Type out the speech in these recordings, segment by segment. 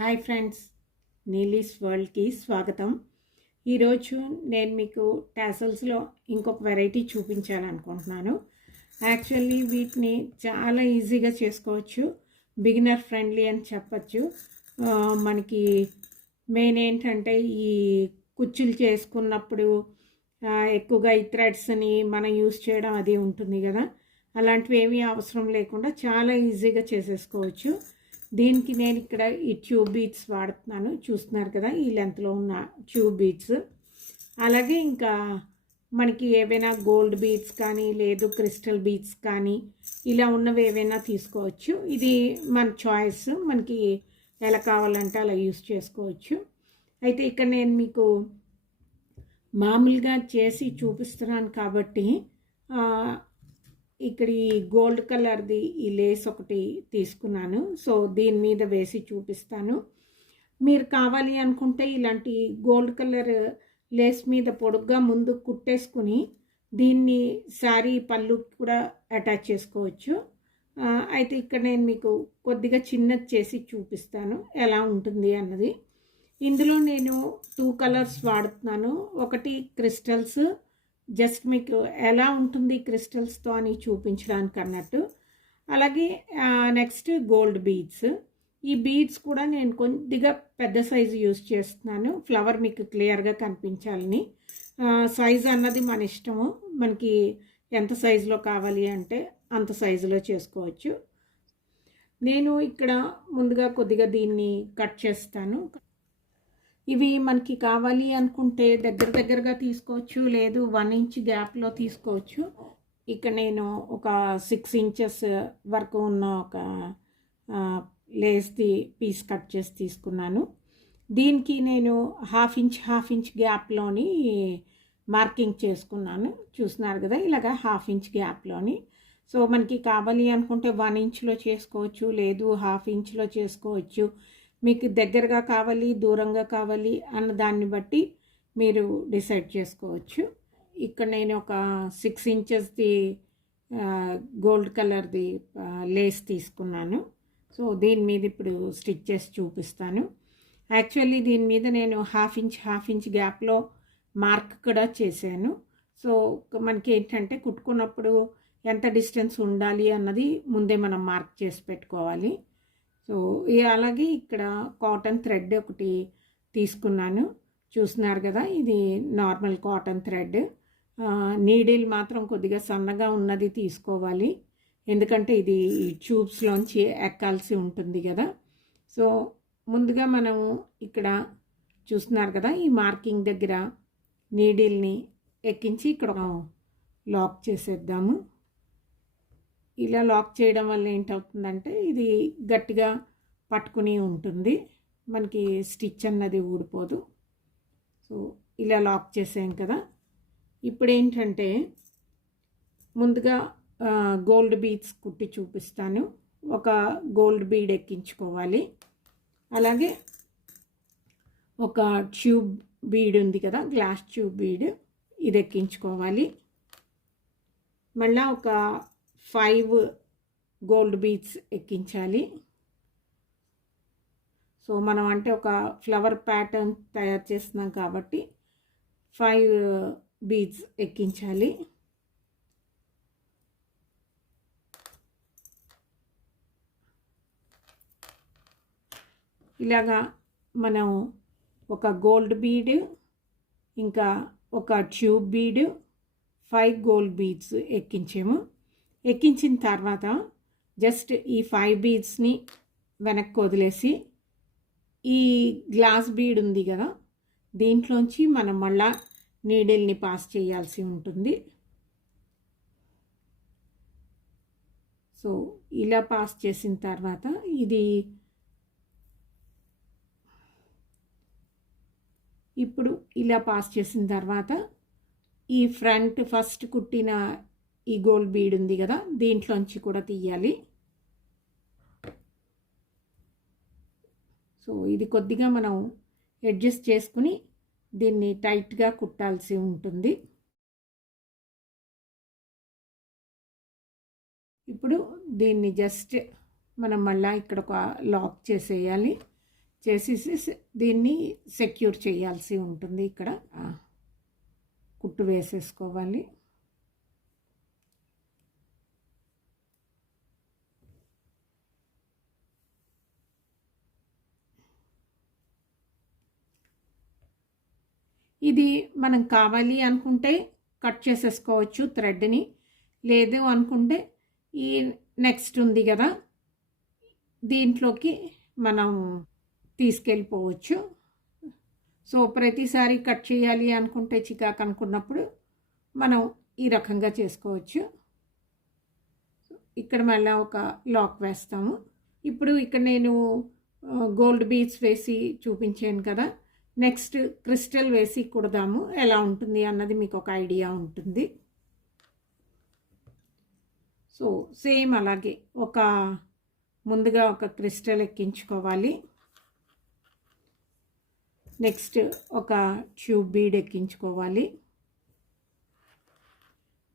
Hi friends నీలీస్ వరల్డ్కి స్వాగతం. ఈరోజు నేను మీకు టాసల్స్లో ఇంకొక వెరైటీ చూపించాలనుకుంటున్నాను. యాక్చువల్లీ వీటిని చాలా ఈజీగా చేసుకోవచ్చు బిగినర్ ఫ్రెండ్లీ అని చెప్పచ్చు. మనకి మెయిన్ ఏంటంటే ఈ కుచ్చులు చేసుకున్నప్పుడు ఎక్కువగా ఈ థ్రెడ్స్ని మనం యూస్ చేయడం అది ఉంటుంది కదా. అలాంటివి ఏమీ అవసరం లేకుండా చాలా ఈజీగా చేసేసుకోవచ్చు. దీనికి నేను ఇక్కడ ఈ ట్యూబ్ బీట్స్ వాడుతున్నాను. చూస్తున్నారు కదా ఈ లెంత్లో ఉన్న ట్యూబ్ బీట్స్. అలాగే ఇంకా మనకి ఏవైనా గోల్డ్ బీట్స్ కానీ లేదు క్రిస్టల్ బీట్స్ కానీ ఇలా ఉన్నవి ఏవైనా తీసుకోవచ్చు. ఇది మన చాయిస్ మనకి ఎలా కావాలంటే అలా యూస్ చేసుకోవచ్చు. అయితే ఇక్కడ నేను మీకు మామూలుగా చేసి చూపిస్తున్నాను కాబట్టి ఇక్కడ ఈ గోల్డ్ కలర్ది ఈ లేస్ ఒకటి తీసుకున్నాను. సో దీని మీద వేసి చూపిస్తాను. మీరు కావాలి అనుకుంటే ఇలాంటి గోల్డ్ కలర్ లేస్ మీద పొడుగ్గా ముందు కుట్టేసుకుని దీన్ని శారీ పళ్ళు కూడా అటాచ్ చేసుకోవచ్చు. అయితే ఇక్కడ నేను మీకు కొద్దిగా చిన్నది చేసి చూపిస్తాను. ఎలా ఉంటుంది అన్నది. ఇందులో నేను టూ కలర్స్ వాడుతున్నాను. ఒకటి క్రిస్టల్స్ జస్ట్ మీకు ఎలా ఉంటుంది క్రిస్టల్స్తో అని చూపించడానికి అన్నట్టు అలాగే నెక్స్ట్ గోల్డ్ బీడ్స్. ఈ బీడ్స్ కూడా నేను కొద్దిగా పెద్ద సైజు యూజ్ చేస్తున్నాను. ఫ్లవర్ మీకు క్లియర్గా కనిపించాలని. సైజు అన్నది మన ఇష్టము. మనకి ఎంత సైజులో కావాలి అంటే అంత సైజులో చేసుకోవచ్చు. నేను ఇక్కడ ముందుగా కొద్దిగా దీన్ని కట్ చేస్తాను. ఇవి మనకి కావాలి అనుకుంటే దగ్గర దగ్గరగా తీసుకోవచ్చు లేదు వన్ ఇంచ్ గ్యాప్లో తీసుకోవచ్చు. ఇక్కడ నేను ఒక సిక్స్ ఇంచెస్ వరకు ఉన్న ఒక లేస్ది పీస్ కట్ చేసి తీసుకున్నాను. దీనికి నేను హాఫ్ ఇంచ్ హాఫ్ ఇంచ్ గ్యాప్లోని మార్కింగ్ చేసుకున్నాను. చూస్తున్నారు కదా ఇలాగ హాఫ్ ఇంచ్ గ్యాప్లోని సో మనకి కావాలి అనుకుంటే వన్ ఇంచ్లో చేసుకోవచ్చు లేదు హాఫ్ ఇంచ్లో చేసుకోవచ్చు. మీకు దగ్గరగా కావాలి దూరంగా కావాలి అన్న దాన్ని బట్టి మీరు డిసైడ్ చేసుకోవచ్చు. ఇక్కడ నేను ఒక సిక్స్ ఇంచెస్ది గోల్డ్ కలర్ది లేస్ తీసుకున్నాను. సో దీని మీద ఇప్పుడు స్టిచ్ చేసి చూపిస్తాను. యాక్చువల్లీ దీని మీద నేను హాఫ్ ఇంచ్ హాఫ్ ఇంచ్ గ్యాప్లో మార్క్ కూడా చేశాను. సో మనకి ఏంటంటే కుట్టుకున్నప్పుడు ఎంత డిస్టెన్స్ ఉండాలి అన్నది ముందే మనం మార్క్ చేసి పెట్టుకోవాలి. సో అలాగే ఇక్కడ కాటన్ థ్రెడ్ ఒకటి తీసుకున్నాను. చూస్తున్నారు కదా ఇది నార్మల్ కాటన్ థ్రెడ్. నీడిల్ మాత్రం కొద్దిగా సన్నగా ఉన్నది తీసుకోవాలి. ఎందుకంటే ఇది ట్యూబ్స్లోంచి ఎక్కాల్సి ఉంటుంది కదా. సో ముందుగా మనము ఇక్కడ చూస్తున్నారు కదా ఈ మార్కింగ్ దగ్గర నీడిల్ని ఎక్కించి ఇక్కడ లాక్ చేసేద్దాము. ఇలా లాక్ చేయడం వల్ల ఏంటవుతుందంటే ఇది గట్టిగా పట్టుకుని ఉంటుంది. మనకి స్టిచ్ అన్నది ఊడిపోదు. సో ఇలా లాక్ చేసాం కదా. ఇప్పుడు ఏంటంటే ముందుగా గోల్డ్ బీడ్స్ కుట్టి చూపిస్తాను. ఒక గోల్డ్ బీడ్ ఎక్కించుకోవాలి. అలాగే ఒక ట్యూబ్ బీడ్ ఉంది కదా గ్లాస్ ట్యూబ్ బీడ్ ఇది ఎక్కించుకోవాలి. మళ్ళీ ఒక ఫైవ్ గోల్డ్ బీడ్స్ ఎక్కించాలి. సో మనం అంటే ఒక ఫ్లవర్ ప్యాటర్న్ తయారు చేస్తున్నాం కాబట్టి ఫైవ్ బీడ్స్ ఎక్కించాలి. ఇలాగా మనం ఒక గోల్డ్ బీడ్ ఇంకా ఒక tube bead five gold beads ఎక్కించాము. ఎక్కించిన తర్వాత జస్ట్ ఈ ఫైవ్ బీడ్స్ని వెనక్కి వదిలేసి ఈ గ్లాస్ బీడ్ ఉంది కదా దీంట్లోంచి మనం మళ్ళా నీడిల్ని పాస్ చేయాల్సి ఉంటుంది. సో ఇలా పాస్ చేసిన తర్వాత ఇది ఇప్పుడు ఇలా పాస్ చేసిన తర్వాత ఈ ఫ్రంట్ ఫస్ట్ కుట్టిన ఈ గోల్డ్ బీడ్ ఉంది కదా దీంట్లోంచి కూడా తీయాలి. సో ఇది కొద్దిగా మనం అడ్జస్ట్ చేసుకుని దీన్ని టైట్గా కుట్టాల్సి ఉంటుంది. ఇప్పుడు దీన్ని జస్ట్ మనం మళ్ళీ ఇక్కడ ఒక లాక్ చేసేయాలి. చేసేసి దీన్ని సెక్యూర్ చేయాల్సి ఉంటుంది ఇక్కడ. కుట్టు వేసేసుకోవాలి. ఇది మనం కావాలి అనుకుంటే కట్ చేసేసుకోవచ్చు థ్రెడ్ని. లేదు అనుకుంటే ఈ నెక్స్ట్ ఉంది కదా దీంట్లోకి మనం తీసుకెళ్ళిపోవచ్చు. సో ప్రతిసారి కట్ చేయాలి అనుకుంటే చికాకు అనుకున్నప్పుడు మనం ఈ రకంగా చేసుకోవచ్చు. ఇక్కడ మళ్ళీ ఒక లాక్ వేస్తాము. ఇప్పుడు ఇక్కడ నేను గోల్డ్ బీడ్స్ వేసి చూపించాను కదా నెక్స్ట్ క్రిస్టల్ వేసి కుడదాము. ఎలా ఉంటుంది అన్నది మీకు ఒక ఐడియా ఉంటుంది. సో సేమ్ అలాగే ఒక ముందుగా ఒక క్రిస్టల్ ఎక్కించుకోవాలి. నెక్స్ట్ ఒక ట్యూబ్ బీడ్ ఎక్కించుకోవాలి.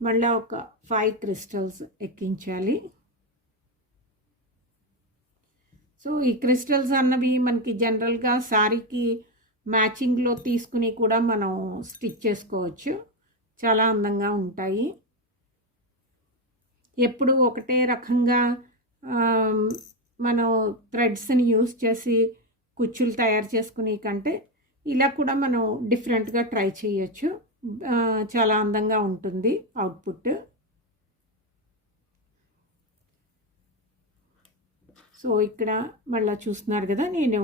మళ్ళీ ఒక ఫైవ్ క్రిస్టల్స్ ఎక్కించాలి. సో ఈ క్రిస్టల్స్ అన్నవి మనకి జనరల్గా శారీకి మ్యాచింగ్లో తీసుకుని కూడా మనం స్టిచ్ చేసుకోవచ్చు. చాలా అందంగా ఉంటాయి. ఎప్పుడు ఒకటే రకంగా మనం థ్రెడ్స్ని యూస్ చేసి కుచ్చులు తయారు చేసుకునే కంటే ఇలా కూడా మనం డిఫరెంట్గా ట్రై చేయొచ్చు. చాలా అందంగా ఉంటుంది అవుట్పుట్. సో ఇక్కడ మళ్ళీ చూస్తున్నారు కదా నేను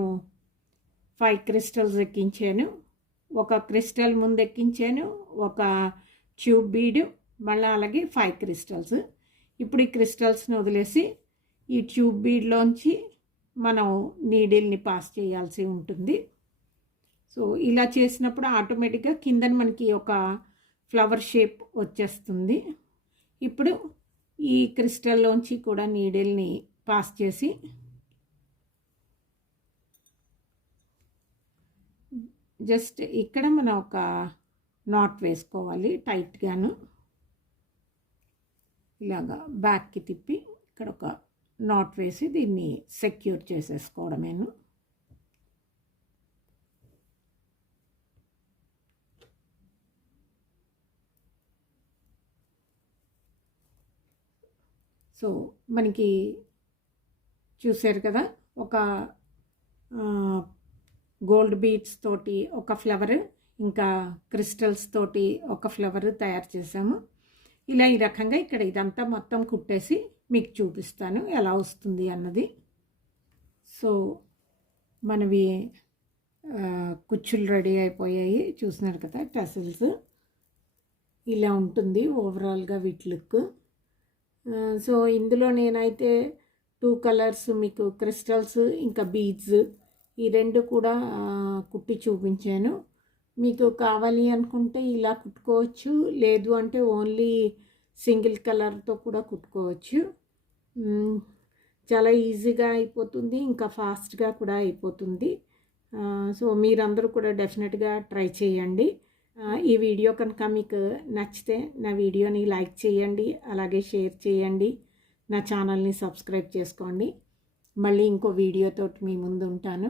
ఫైవ్ క్రిస్టల్స్ ఎక్కించాను. ఒక క్రిస్టల్ ముందు ఎక్కించాను ఒక ట్యూబ్ బీడ్ మళ్ళీ అలాగే ఫైవ్ క్రిస్టల్స్. ఇప్పుడు ఈ క్రిస్టల్స్ని వదిలేసి ఈ ట్యూబ్ బీడ్లోంచి మనం నీడిల్ని పాస్ చేయాల్సి ఉంటుంది. సో ఇలా చేసినప్పుడు ఆటోమేటిక్గా కిందన మనకి ఒక ఫ్లవర్ షేప్ వచ్చేస్తుంది. ఇప్పుడు ఈ క్రిస్టల్లోంచి కూడా నీడిల్ని పాస్ చేసి జస్ట్ ఇక్కడ మనం ఒక నాట్ వేసుకోవాలి టైట్గాను ఇలాగా బ్యాక్కి తిప్పి ఇక్కడ ఒక నాట్ వేసి దీన్ని సెక్యూర్ చేసేసుకోవడమేను. సో మనకి చూశారు కదా ఒక గోల్డ్ బీడ్స్ తోటి ఒక ఫ్లవర్ ఇంకా క్రిస్టల్స్ తోటి ఒక ఫ్లవర్ తయారు చేసాము ఇలా ఈ రకంగా ఇక్కడ ఇదంతా మొత్తం కుట్టేసి మీకు చూపిస్తాను ఎలా వస్తుంది అన్నది. సో మనవి కుచ్చులు రెడీ అయిపోయాయి. చూసినారు కదా టెసల్స్. ఇలా ఉంటుంది ఓవరాల్గా వీటి లుక్. సో ఇందులో నేనైతే టూ కలర్స్ మీకు క్రిస్టల్స్ ఇంకా బీడ్స్ ఈ రెండు కూడా కుట్టి చూపించాను. మీకు కావాలి అనుకుంటే ఇలా కుట్టుకోవచ్చు. లేదు అంటే ఓన్లీ సింగిల్ కలర్తో కూడా కుట్టుకోవచ్చు. చాలా ఈజీగా అయిపోతుంది. ఇంకా ఫాస్ట్గా కూడా అయిపోతుంది. సో మీరందరూ కూడా డెఫినెట్గా ట్రై చేయండి. ఈ వీడియో కనుక మీకు నచ్చితే నా వీడియోని లైక్ చేయండి. అలాగే షేర్ చేయండి. నా ఛానల్ని సబ్స్క్రైబ్ చేసుకోండి. మళ్ళీ ఇంకో వీడియోతో మీ ముందు ఉంటాను.